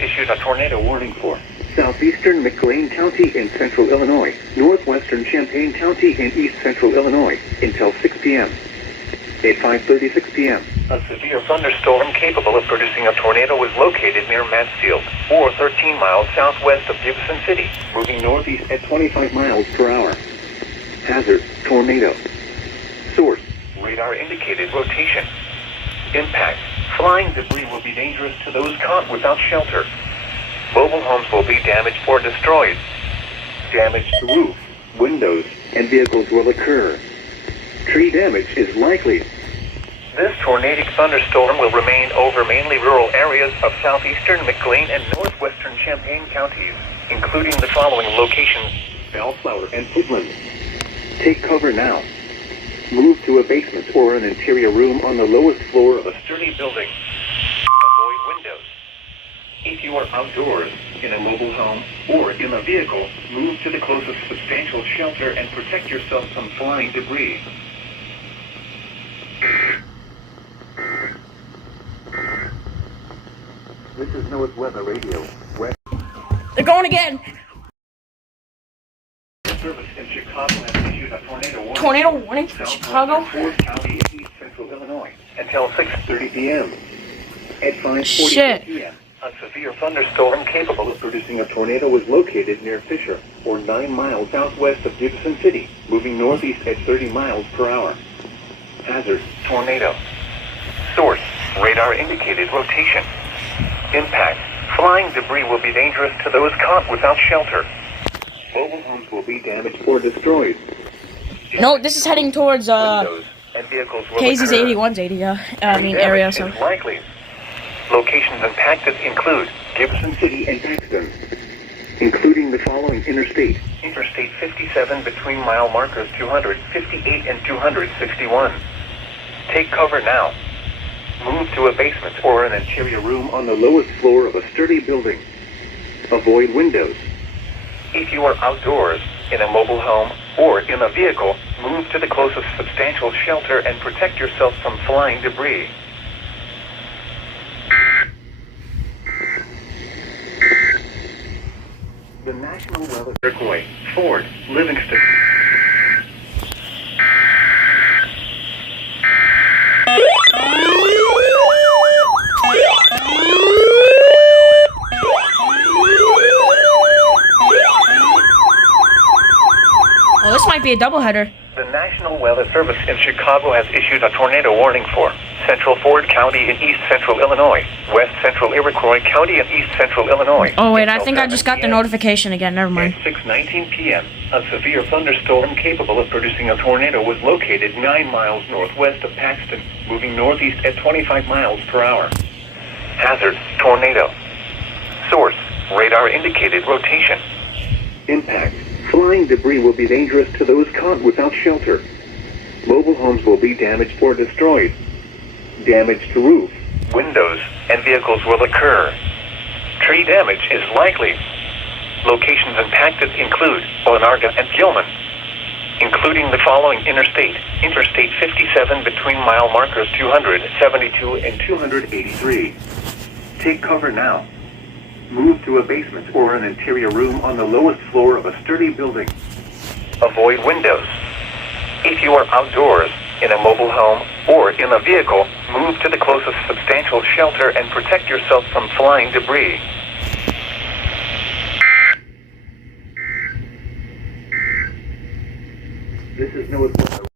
issued a tornado warning for southeastern McLean County in central Illinois, northwestern Champaign County in east central Illinois, until 6 p.m. At 5:36 p.m. A severe thunderstorm capable of producing a tornado was located near Mansfield, or 13 miles southwest of Gibson City, moving northeast at 25 miles per hour. Hazard, tornado. Source, radar indicated rotation. Impact, flying debris will be dangerous to those caught without shelter. Mobile homes will be damaged or destroyed. Damage to roof, windows, and vehicles will occur. Tree damage is likely. This tornadic thunderstorm will remain over mainly rural areas of southeastern McLean and northwestern Champaign counties, including the following locations: Bellflower and Woodland. Take cover now. Move to a basement or an interior room on the lowest floor of a sturdy building. Avoid windows. If you are outdoors, in a mobile home, or in a vehicle, move to the closest substantial shelter and protect yourself from flying debris. This is NOAA's Weather Radio. They're going again! Service in Chicago has issued a tornado warning. Tornado warning for Chicago? Ford County in east central Illinois until 6:30 p.m. At 5:40 Shit. p.m. A severe thunderstorm capable of producing a tornado was located near Fisher, or 9 miles southwest of Gibson City, moving northeast at 30 miles per hour. Hazard, tornado. Source, radar indicated rotation. Impact, flying debris will be dangerous to those caught without shelter. Mobile homes will be damaged or destroyed. No, this is heading towards, Windows and vehicles will Casey's occur. 81's area, so. Is likely. Locations impacted include Gibson City and Paxton, including the following interstate. Interstate 57 between mile markers 258 and 261. Take cover now. Move to a basement or an interior room on the lowest floor of a sturdy building. Avoid windows. If you are outdoors, in a mobile home, or in a vehicle, move to the closest substantial shelter and protect yourself from flying debris. The National Weather Iroquois, Ford, Livingston. Oh, this might be a doubleheader. The National Weather Service in Chicago has issued a tornado warning for central Ford County in east central Illinois, west central Iroquois County in east central Illinois. Oh, wait, I think I just got the notification again. Never mind. At 6:19 p.m., a severe thunderstorm capable of producing a tornado was located 9 miles northwest of Paxton, moving northeast at 25 miles per hour. Hazard, tornado. Source, radar indicated rotation. Impact, flying debris will be dangerous to those caught without shelter. Mobile homes will be damaged or destroyed. Damage to roof, windows, and vehicles will occur. Tree damage is likely. Locations impacted include Onarga and Gilman, including the following interstate. Interstate 57 between mile markers 272 and 283. Take cover now. Move to a basement or an interior room on the lowest floor of a sturdy building. Avoid windows. If you are outdoors, in a mobile home, or in a vehicle, move to the closest substantial shelter and protect yourself from flying debris. This is NOAA's